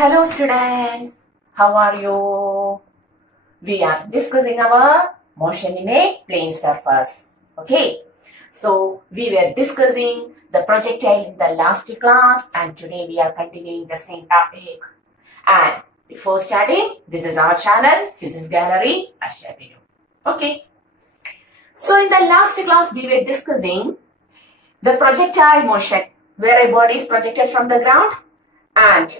Hello students, how are you? We are discussing our motion in a plane surface. Okay, so we were discussing the projectile in the last class and today we are continuing the same topic. And before starting, this is our channel, Physics Gallery, Asha Video. Okay, so in the last class we were discussing the projectile motion where a body is projected from the ground and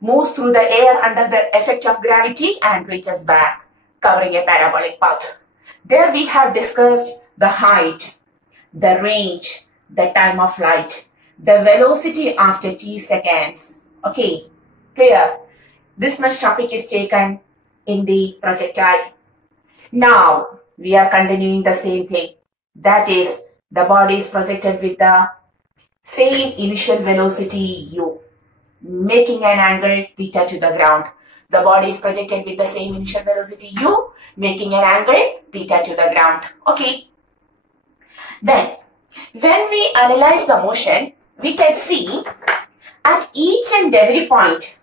moves through the air under the effect of gravity and reaches back, covering a parabolic path. There we have discussed the height, the range, the time of flight, the velocity after t seconds. Okay, clear? This much topic is taken in the projectile. Now, we are continuing the same thing. That is, the body is projected with the same initial velocity u, making an angle theta to the ground. The body is projected with the same initial velocity u, making an angle theta to the ground. Okay. Then, when we analyze the motion, we can see at each and every point,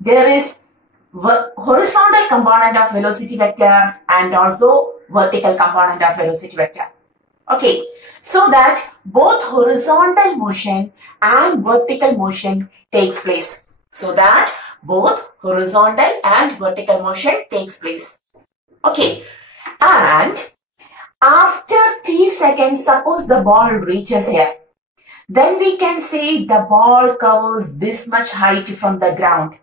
there is horizontal component of velocity vector and also vertical component of velocity vector. Okay, so that both horizontal motion and vertical motion takes place. Okay, and after t seconds, suppose the ball reaches here, then we can say the ball covers this much height from the ground.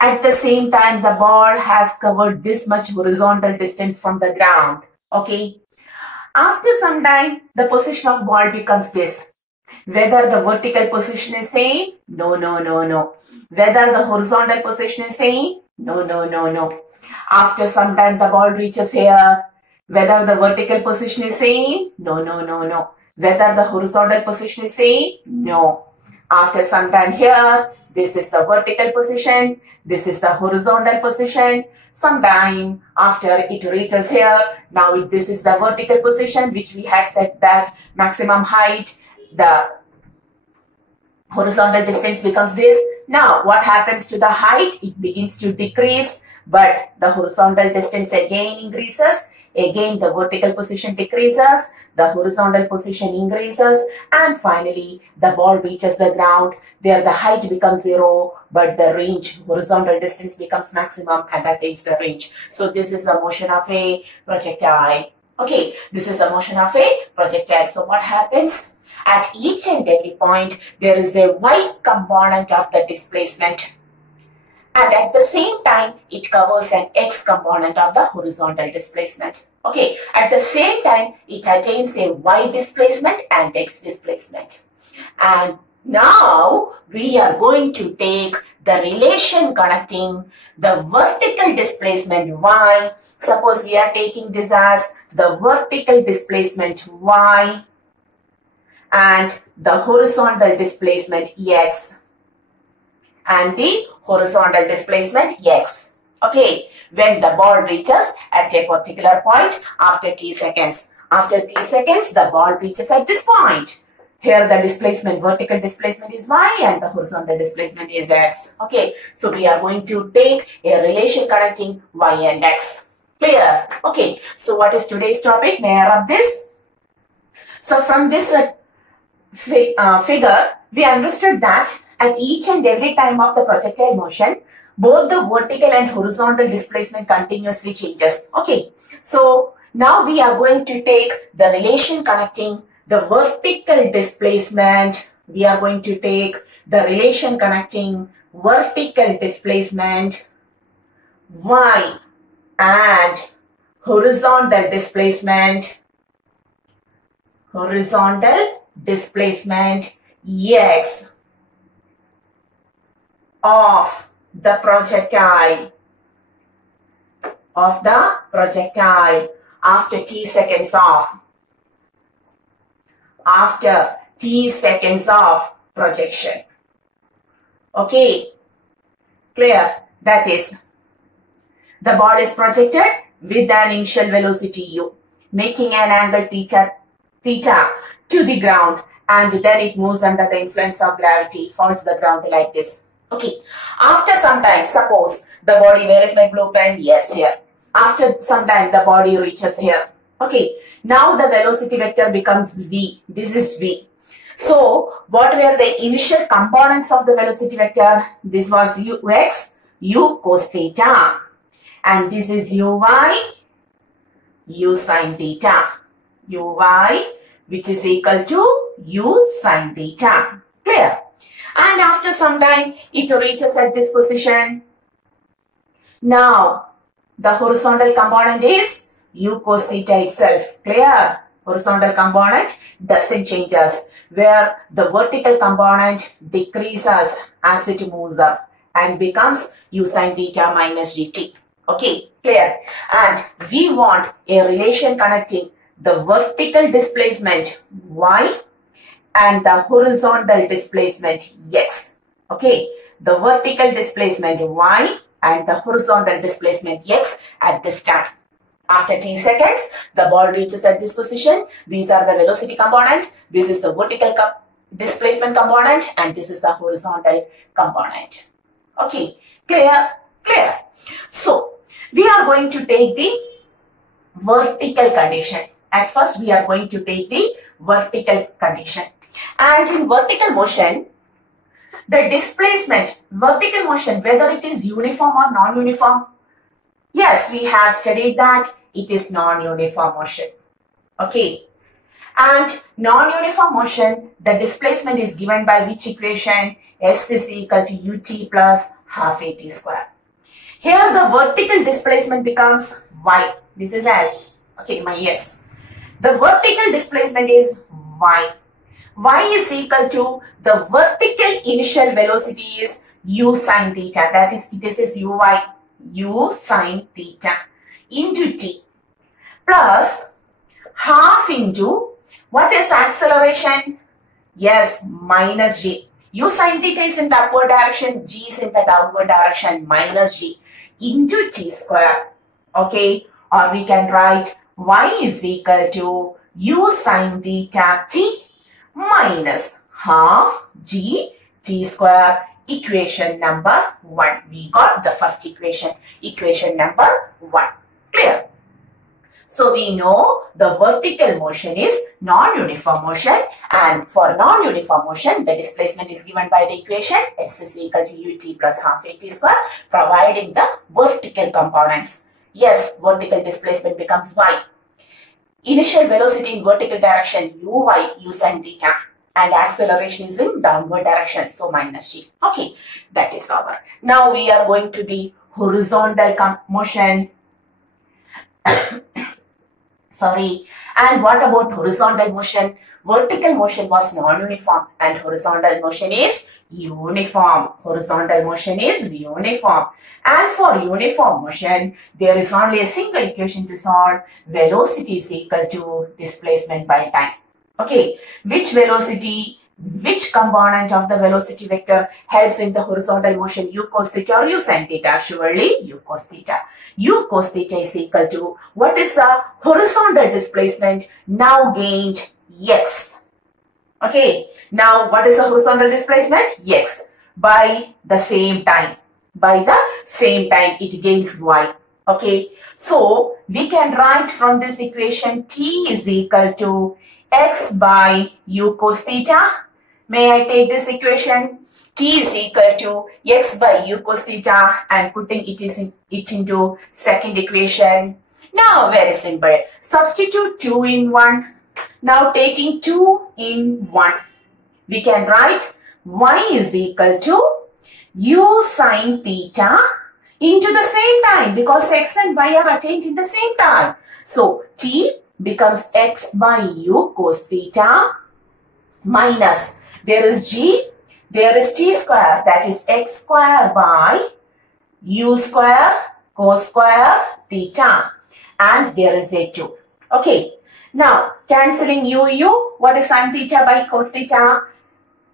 At the same time, the ball has covered this much horizontal distance from the ground. Okay. After some time, the position of ball becomes this. Whether the vertical position is same? No. Whether the horizontal position is same? No. After some time, the ball reaches here. Whether the vertical position is same? No. Whether the horizontal position is same? No. After some time here, this is the vertical position. This is the horizontal position. Sometime after it reaches here, now this is the vertical position which we had said that maximum height, the horizontal distance becomes this. Now what happens to the height? It begins to decrease, but the horizontal distance again increases. Again the vertical position decreases, the horizontal position increases, and finally the ball reaches the ground. There the height becomes 0, but the range, horizontal distance becomes maximum and attains the range. So this is the motion of a projectile. Okay, this is the motion of a projectile. So what happens? At each and every point there is a y component of the displacement. And at the same time, it covers an x component of the horizontal displacement. Okay, at the same time, it attains a y displacement and x displacement. And now, we are going to take the relation connecting the vertical displacement y. Suppose we are taking this as the vertical displacement y and the horizontal displacement x. And the horizontal displacement x. Okay, when the ball reaches at a particular point after t seconds. After t seconds, the ball reaches at this point. Here the displacement, vertical displacement is y and the horizontal displacement is x. Okay, so we are going to take a relation connecting y and x. Clear? Okay, so what is today's topic? May I rub this? So from this figure, we understood that at each and every time of the projectile motion, both the vertical and horizontal displacement continuously changes. Okay, so now we are going to take the relation connecting the vertical displacement. We are going to take the relation connecting vertical displacement y and horizontal displacement x of the projectile after t seconds of projection. Okay, clear? That is, the ball is projected with an initial velocity u, making an angle theta to the ground and then it moves under the influence of gravity, falls to the ground like this. Okay. After some time, suppose the body, where is my blue pen? Yes, here. After some time, the body reaches here. Okay. Now the velocity vector becomes v. This is v. So, what were the initial components of the velocity vector? This was ux, u cos theta. And this is uy, u sin theta. Uy, which is equal to u sin theta. Clear? And after some time, it reaches at this position. Now, the horizontal component is u cos theta itself. Clear? Horizontal component doesn't change us, where the vertical component decreases as it moves up and becomes u sin theta minus gt. Okay, clear? And we want a relation connecting the vertical displacement y and the horizontal displacement x. Okay, the vertical displacement y and the horizontal displacement x at this time. After t seconds, the ball reaches at this position. These are the velocity components. This is the vertical displacement component, and this is the horizontal component. Okay, clear? Clear. So, we are going to take the vertical condition. At first, we are going to take the vertical condition. And in vertical motion, the displacement, vertical motion, whether it is uniform or non-uniform, yes, we have studied that it is non-uniform motion. Okay. And non-uniform motion, the displacement is given by which equation? S is equal to ut plus half at square. Here the vertical displacement becomes y. This is S. Okay, my S. The vertical displacement is y. Y is equal to the vertical initial velocity is u sin theta. That is, this is uy, u sin theta into t plus half into, what is acceleration? Yes, minus g. U sin theta is in the upward direction, g is in the downward direction, minus g into t square. Okay, or we can write y is equal to u sin theta t minus half g t square. Equation number 1. We got the first equation. Equation number 1. Clear? So we know the vertical motion is non-uniform motion, and for non-uniform motion the displacement is given by the equation S is equal to ut plus half at square, providing the vertical components. Yes, vertical displacement becomes y. Initial velocity in vertical direction uy, u sin theta, and acceleration is in downward direction, so minus g. Okay, that is over. Now we are going to the horizontal motion. Sorry. And what about horizontal motion? Vertical motion was non-uniform and horizontal motion is uniform. Horizontal motion is uniform. And for uniform motion, there is only a single equation to solve. Velocity is equal to displacement by time. Okay, which velocity, which component of the velocity vector helps in the horizontal motion? U cos theta or u sin theta? Surely u cos theta. U cos theta is equal to, what is the horizontal displacement now gained? X. Okay, now what is the horizontal displacement? X. By the same time. By the same time it gains y. Okay, so we can write from this equation t is equal to x by u cos theta. May I take this equation? T is equal to x by u cos theta and putting it into second equation. Now very simple. Substitute 2 in 1. Now taking 2 in 1. We can write y is equal to u sin theta into the same time, because x and y are attained in the same time. So t becomes x by u cos theta minus, there is g, there is t square, that is x square by u square cos square theta, and there is a 2. Okay, now cancelling u, what is sin theta by cos theta?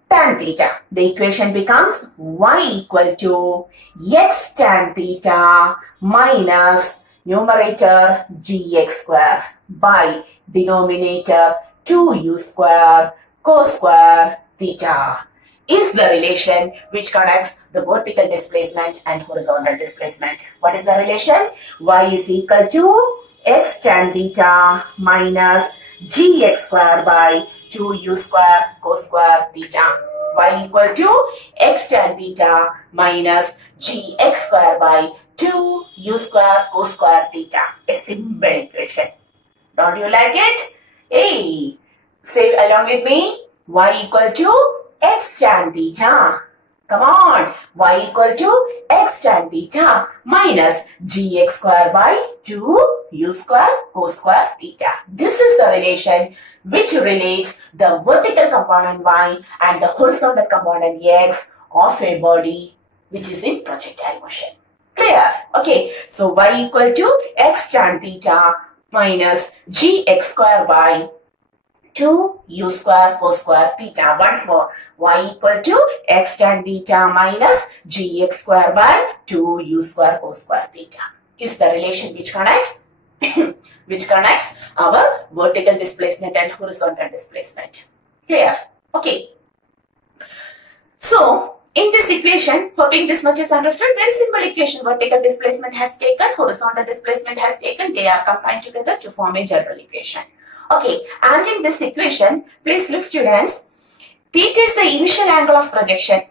Tan theta. The equation becomes y equal to x tan theta minus numerator gx square by denominator 2u square cos square theta is the relation which connects the vertical displacement and horizontal displacement. What is the relation? Y is equal to x tan theta minus gx square by 2u square cos square theta. Y equal to x tan theta minus gx square by 2u square cos square theta. A simple equation. Don't you like it? Hey, say along with me. Y equal to x tan theta. Come on. Y equal to x tan theta minus gx square by 2u square cos square theta. This is the relation which relates the vertical component y and the horizontal component x of a body which is in projectile motion. Clear? Okay. So y equal to x tan theta minus gx square by 2u square cos square theta. Once more, y equal to x tan theta minus gx square by 2u square cos square theta is the relation which connects our vertical displacement and horizontal displacement. Clear? Okay. So in this equation, hoping this much is understood, very simple equation. Vertical displacement has taken, horizontal displacement has taken. They are combined together to form a general equation. Okay, and in this equation, please look students, theta is the initial angle of projection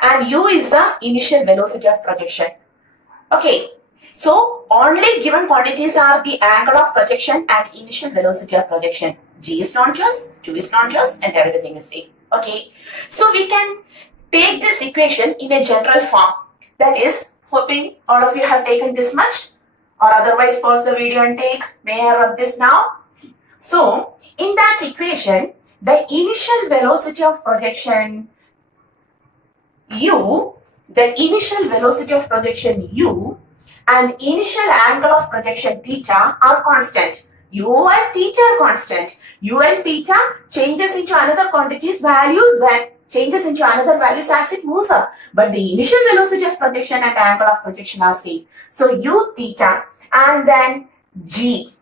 and u is the initial velocity of projection. Okay, so only given quantities are the angle of projection and initial velocity of projection. G is not just, 2 is not just, and everything is same. Okay, so we can take this equation in a general form. That is, hoping all of you have taken this much, or otherwise pause the video and take. May I rub this now? So, in that equation, the initial velocity of projection u, and initial angle of projection theta are constant. U and theta are constant. U and theta changes into another quantities values as it moves up. But the initial velocity of projection and angle of projection are same. So, u theta and then g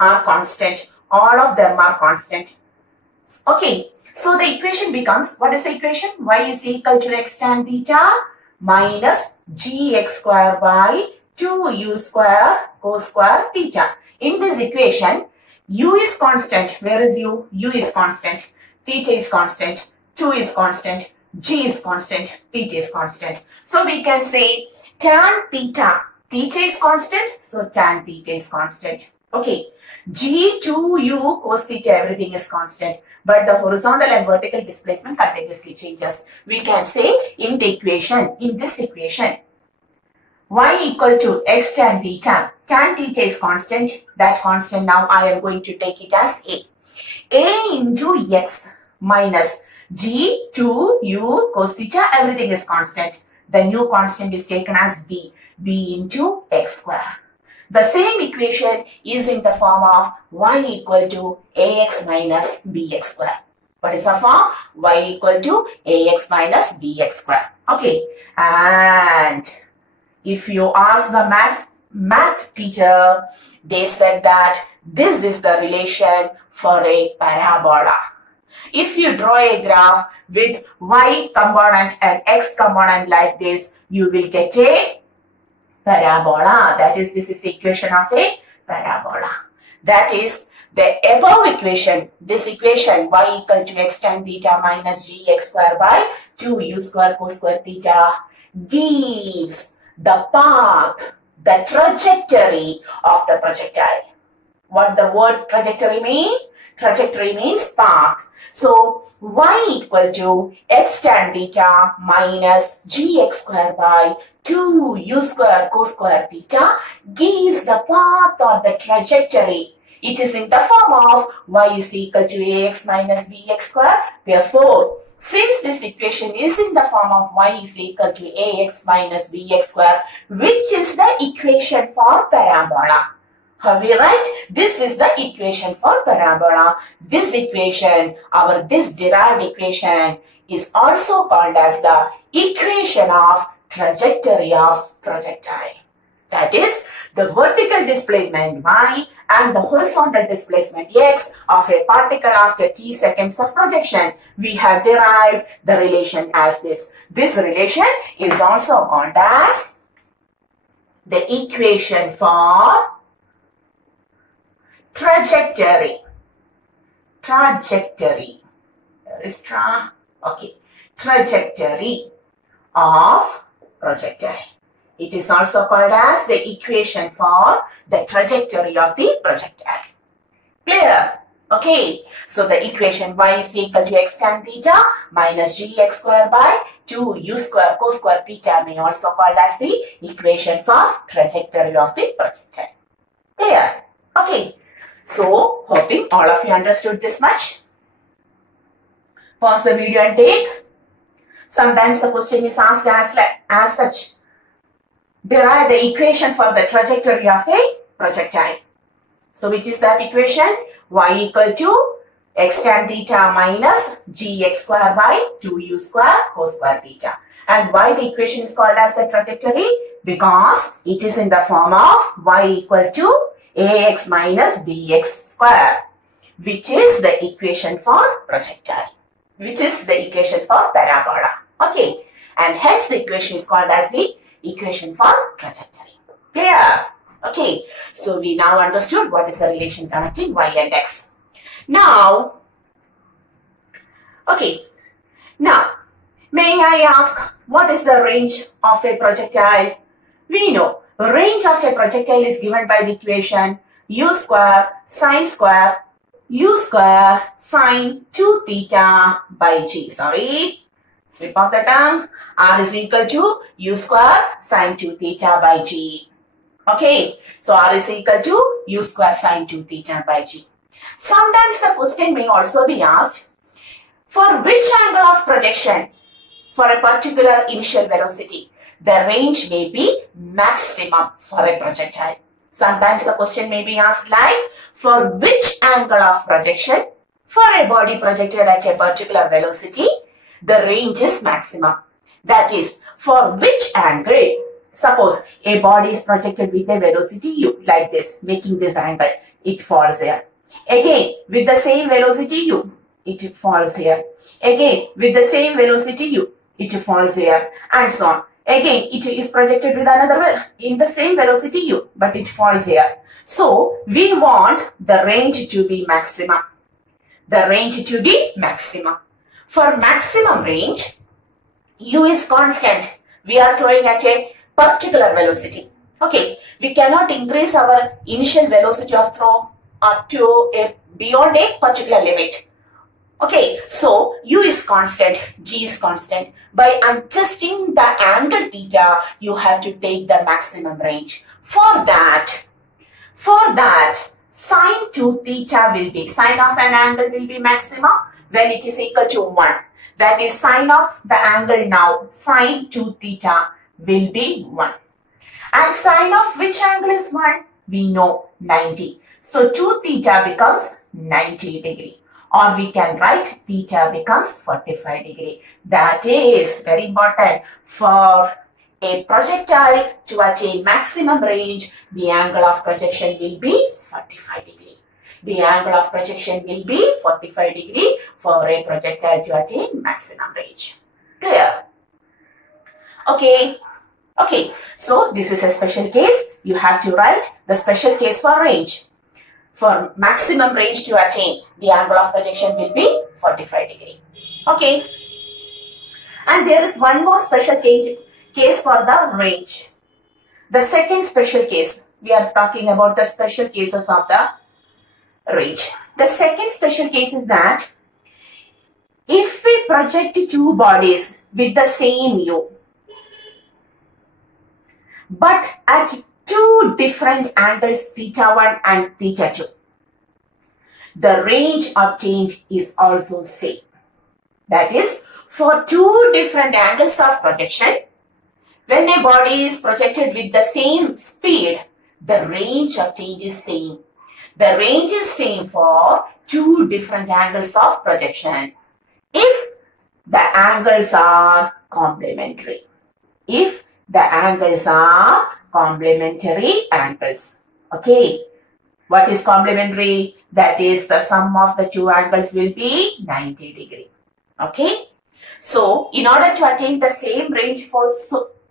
are constant. All of them are constant. Okay. So the equation becomes, what is the equation? Y is equal to x tan theta minus gx square by 2u square cos square theta. In this equation, u is constant. Where is u? U is constant. Theta is constant. 2 is constant. G is constant. Theta is constant. So we can say tan theta. Theta is constant. So tan theta is constant. Okay, g, 2u, cos theta, everything is constant. But the horizontal and vertical displacement continuously changes. We can say in this equation, y equal to x tan theta. Tan theta is constant. That constant now I am going to take it as A. A into x minus g, 2u, cos theta, everything is constant. The new constant is taken as B. B into x square. The same equation is in the form of y equal to ax minus bx square. What is the form? Y equal to ax minus bx square. Okay. And if you ask the math teacher, they said that this is the relation for a parabola. If you draw a graph with y component and x component like this, you will get a parabola. That is, this is the equation of a parabola. That is, the above equation, this equation y equal to x tan theta minus gx square by 2u square cos square theta gives the path, the trajectory of the projectile. What the word trajectory mean? Trajectory means path. So, y equal to x tan theta minus gx square by 2u square cos square theta gives the path or the trajectory. It is in the form of y is equal to ax minus bx square. Therefore, since this equation is in the form of y is equal to ax minus bx square, which is the equation for parabola. Have we right? This is the equation for parabola. This equation, this derived equation is also called as the equation of trajectory of projectile. That is, the vertical displacement y and the horizontal displacement x of a particle after t seconds of projection. We have derived the relation as this. This relation is also called as the equation for trajectory. Trajectory. There is trajectory of projectile. It is also called as the equation for the trajectory of the projectile. Clear? Okay. So the equation y is equal to x tan theta minus gx square by 2u square cos square theta may also called as the equation for trajectory of the projectile. Clear? Okay. So hoping all of you understood this much. Pause the video and take. Sometimes the question is asked as such. Derive the equation for the trajectory of a projectile. So which is that equation? Y equal to x tan theta minus gx square by 2u square cos square theta. And why the equation is called as the trajectory? Because it is in the form of y equal to ax minus bx square, which is the equation for projectile, which is the equation for parabola. Okay. And hence the equation is called as the equation for trajectory. Clear? Okay. So we now understood what is the relation connecting y and x. Now, okay. Now, may I ask what is the range of a projectile? We know the range of a projectile is given by the equation u square sine square u square sine 2 theta by g. Sorry. Slip of the tongue. R is equal to u square sine 2 theta by g. Okay. So R is equal to u square sine 2 theta by g. Sometimes the question may also be asked, for which angle of projection for a particular initial velocity the range may be maximum for a projectile. Sometimes the question may be asked like, for which angle of projection for a body projected at a particular velocity the range is maximum. That is, for which angle, suppose a body is projected with a velocity u, like this, making this angle, it falls here. Again, with the same velocity u, it falls here. Again, with the same velocity u, it falls here, and so on. Again, it is projected with another in the same velocity u, but it falls here. So, we want the range to be maximum. The range to be maximum. For maximum range, u is constant. We are throwing at a particular velocity. Okay, we cannot increase our initial velocity of throw up to beyond a particular limit. Okay, so u is constant, g is constant. By adjusting the angle theta, you have to take the maximum range. For that, sine 2 theta will be, sine of an angle will be maximum when it is equal to 1. That is, sine of the angle now, sine 2 theta will be 1. And sine of which angle is 1? We know 90. So 2 theta becomes 90 degree. Or we can write theta becomes 45 degree. That is very important. For a projectile to attain maximum range, the angle of projection will be 45 degree. The angle of projection will be 45 degree for a projectile to attain maximum range. Clear? Okay. Okay. So this is a special case. You have to write the special case for range. For maximum range to attain, the angle of projection will be 45 degree. Okay. And there is one more special case for the range. The second special case, we are talking about the special cases of the range. The second special case is that if we project two bodies with the same u, but at two different angles, theta 1 and theta 2, the range obtained is also same. That is, for two different angles of projection, when a body is projected with the same speed, the range obtained is same. The range is same for two different angles of projection if the angles are complementary. If the angles are complementary angles. Okay. What is complementary? That is the sum of the two angles will be 90 degree. Okay. So in order to attain the same range for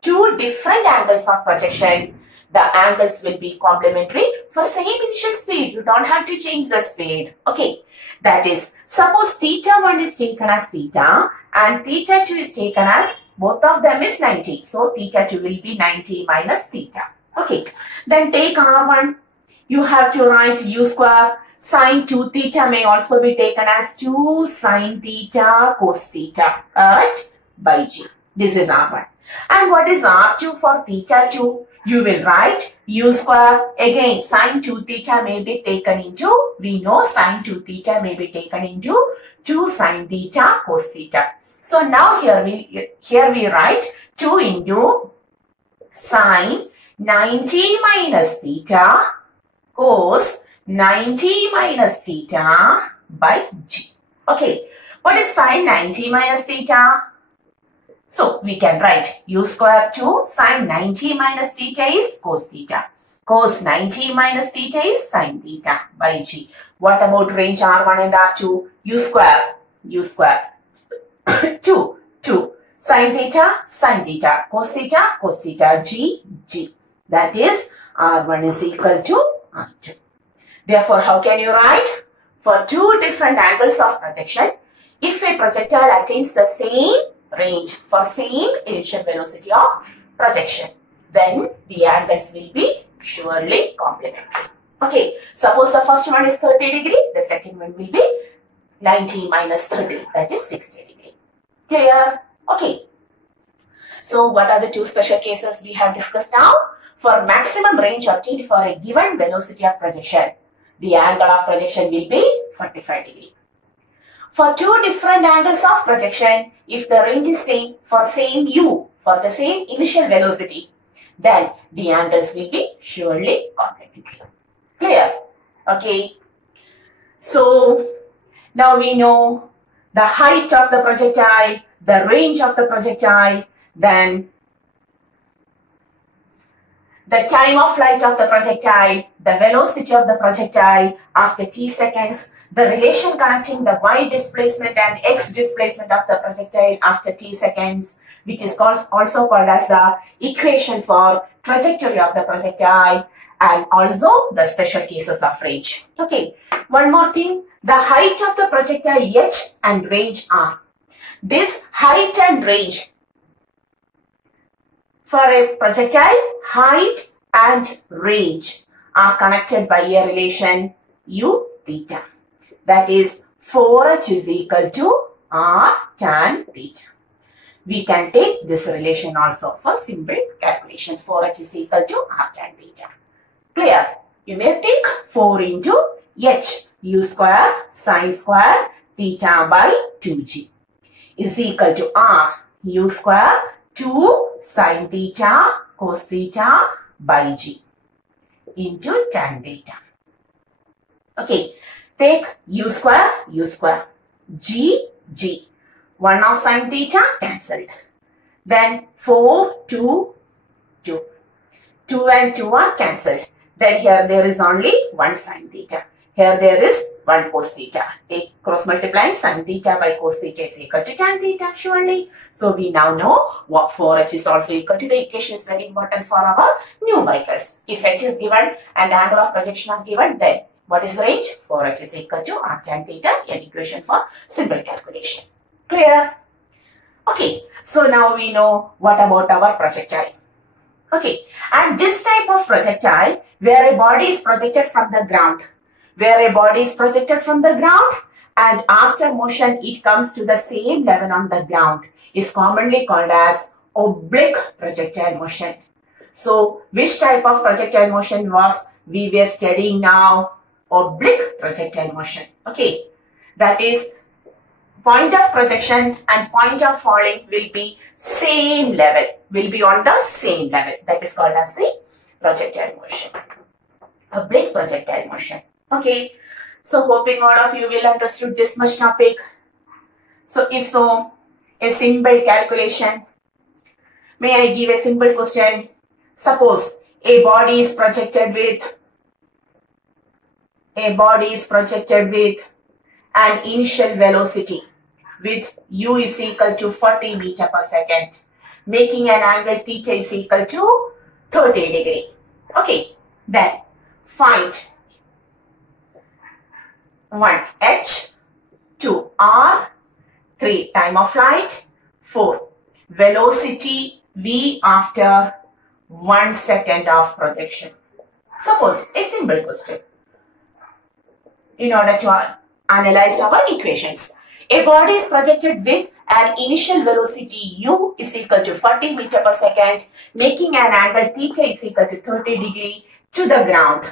two different angles of projection, the angles will be complementary for same initial speed. You don't have to change the speed. Okay. That is, suppose theta 1 is taken as theta and theta 2 is taken as, both of them is 90. So theta 2 will be 90 minus theta. Okay. Then take R1. You have to write u square. Sine 2 theta may also be taken as 2 sine theta cos theta. Alright? By G. This is R1. And what is R2 for theta 2? You will write u square. Again, sine 2 theta may be taken into, we know sine 2 theta may be taken into 2 sine theta cos theta. So now here we write 2 into sine 90 minus theta cos 90 minus theta by G. Okay. What is sine 90 minus theta? So we can write u square 2 sine 90 minus theta is cos theta. Cos 90 minus theta is sine theta by G. What about range R1 and R2? U square 2 sine theta, cos theta, G. That is R1 is equal to R2. Therefore, how can you write? For two different angles of projection, if a projectile attains the same range for same initial velocity of projection, then the angles will be surely complementary. Okay, suppose the first one is 30 degree, the second one will be 90 minus 30, that is 60 degree. Clear? Okay. So what are the two special cases we have discussed now? For maximum range obtained for a given velocity of projection, the angle of projection will be 45 degree. For two different angles of projection, if the range is same for same u, for the same initial velocity, then the angles will be surely complementary. Clear? Okay. So now we know the height of the projectile, the range of the projectile, then the time of flight of the projectile, the velocity of the projectile after t seconds, the relation connecting the y displacement and x displacement of the projectile after t seconds, which is also called as the equation for trajectory of the projectile, and also the special cases of range. Okay, one more thing, the height of the projectile h and range r. This height and range, for a projectile, height and range are connected by a relation u theta. That is 4h is equal to r tan theta. We can take this relation also for simple calculation. 4h is equal to r tan theta. Clear? You may take 4 into h, u square sine square theta by 2g is equal to r, u square 2 sine theta cos theta by g into tan theta. Okay, take u square, g, 1 of sine theta cancelled. Then 4, 2 and 2 are cancelled. Then here there is only 1 sine theta. Here there is 1 cos theta. Take cross multiplying sine theta by cos theta is equal to tan theta surely. So we now know what 4h is also equal to. The equation is very important for our numericals. If h is given and angle of projection are given, then what is the range? 4h is equal to r tan theta, an equation for simple calculation. Clear? Okay, so now we know what about our projectile. Okay, and this type of projectile where a body is projected from the ground, and after motion it comes to the same level on the ground is commonly called as oblique projectile motion. So which type of projectile motion was we were studying now? Oblique projectile motion. Okay, that is point of projection and point of falling will be same level, will be on the same level. That is called as the projectile motion, oblique projectile motion. Okay, so hoping all of you will understood this much topic. So if so, a simple calculation. May I give a simple question? Suppose a body is projected with a body is projected with an initial velocity with u is equal to 40 meter per second, making an angle theta is equal to 30 degree. Okay, then find 1 h, 2 r, 3 time of flight, 4 velocity v after 1 second of projection. Suppose a simple question in order to analyze our equations. A body is projected with an initial velocity u is equal to 40 meter per second, making an angle theta is equal to 30 degree to the ground.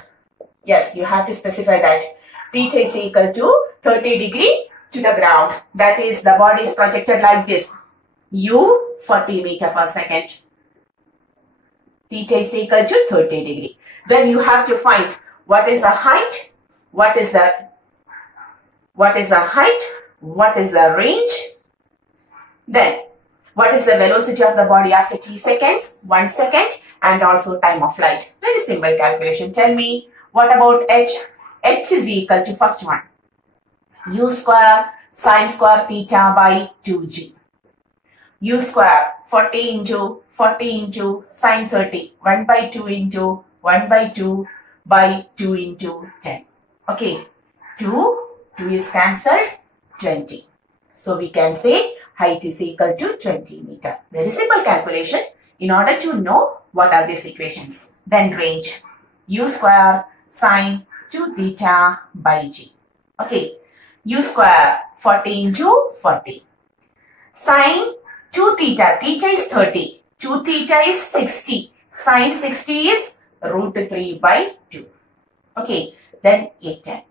Yes, you have to specify that. Theta is equal to 30 degree to the ground. That is, the body is projected like this. U 40 meter per second. Theta is equal to 30 degree. Then you have to find what is the height, what is the height, what is the range, then what is the velocity of the body after t seconds, 1 second, and also time of flight. Very simple calculation. Tell me, what about h? H is equal to first one, u square sine square theta by 2g. U square 40 into sine 30, 1 by 2 into 1 by 2 by 2 into 10. Okay, 2 is cancelled, 20. So we can say height is equal to 20 meter. Very simple calculation in order to know what are these equations. Then range, u square sine 2 theta by g. Okay, u square 40 into 40. Sine 2 theta, theta is 30, 2 theta is 60, sine 60 is root 3 by 2. Okay, then 8,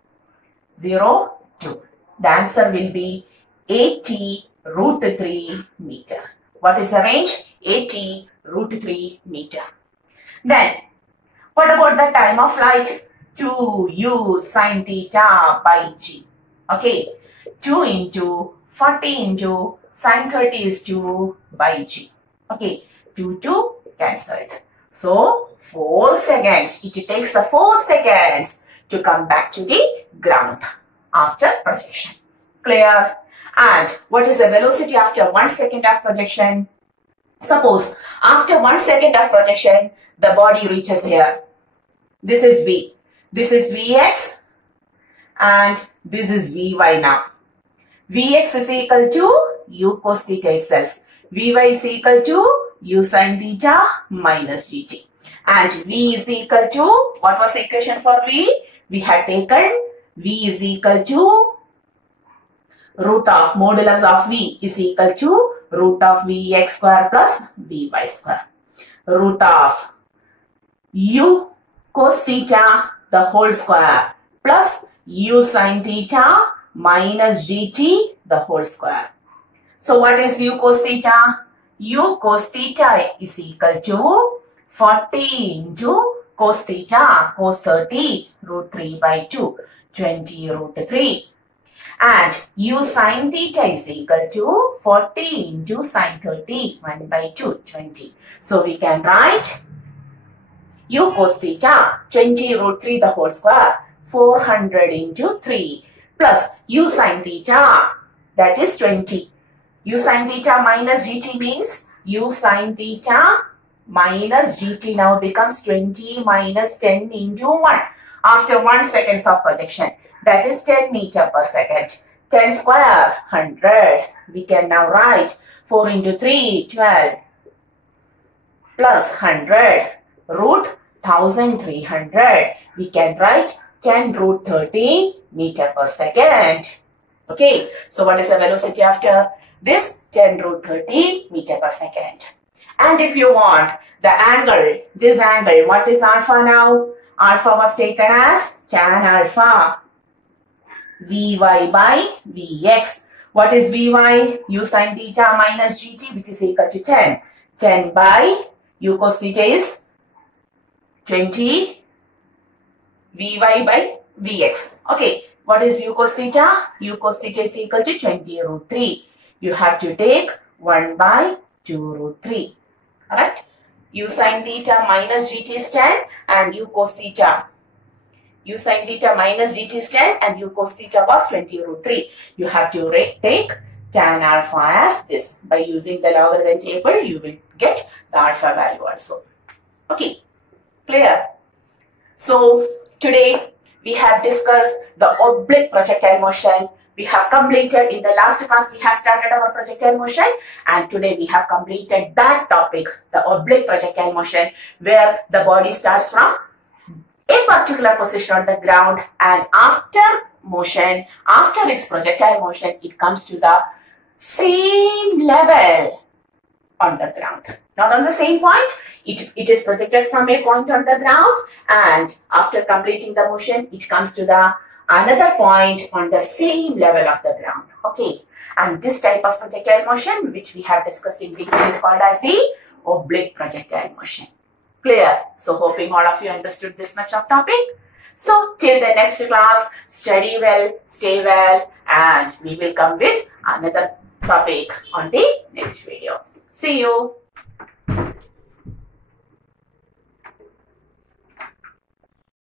0, 2. The answer will be 80 root 3 meter. What is the range? 80 root 3 meter. Then, what about the time of flight? 2u sine theta by g. Okay, 2 into 40 into sine 30 is 2 by g. Okay, 2 cancelled. So, 4 seconds. It takes the 4 seconds to come back to the ground after projection. Clear? And what is the velocity after 1 second of projection? Suppose after 1 second of projection, the body reaches here. This is v. This is vx and this is vy now. Vx is equal to u cos theta itself. Vy is equal to u sin theta minus gt. And v is equal to, what was the equation for v? We had taken v is equal to root of modulus of v is equal to root of vx square plus vy square. Root of u cos theta the whole square plus u sin theta minus gt the whole square. So what is u cos theta? U cos theta is equal to 40 into cos theta, cos 30 root 3 by 2, 20 root 3. And u sin theta is equal to 40 into sin 30, 1 by 2, 20. So we can write u cos theta 20 root 3 the whole square, 400 into 3 plus u sin theta, that is 20. U sin theta minus gt means u sin theta minus gt now becomes 20 minus 10 into 1 after 1 seconds of projection. That is 10 meter per second. 10 square, 100. We can now write 4 into 3, 12 plus 100 root 1300. We can write 10 root 30 meter per second. Okay, so what is the velocity after this? 10 root 30 meter per second. And if you want the angle, this angle, what is alpha now? Alpha was taken as tan alpha. Vy by Vx. What is Vy? U sin theta minus gt, which is equal to 10. 10 by u cos theta is 20. Vy by Vx. Okay, what is u cos theta? U cos theta is equal to 20 root 3. You have to take 1 by 2 root 3. Alright? U sin theta minus gt is 10 and u cos theta. u sin theta minus dt is 10 and u cos theta was 20 root 3. You have to take tan alpha as this. By using the logarithm table, you will get the alpha value also. Okay, clear? So today we have discussed the oblique projectile motion. We have completed, in the last class we have started our projectile motion, and today we have completed that topic, the oblique projectile motion, where the body starts from a particular position on the ground, and after motion, after its projectile motion, it comes to the same level on the ground. Not on the same point, it is projected from a point on the ground, and after completing the motion, it comes to the another point on the same level of the ground. Okay, and this type of projectile motion, which we have discussed in detail, is called as the oblique projectile motion. Clear? So hoping all of you understood this much of topic. So till the next class, study well, stay well, and we will come with another topic on the next video. See you.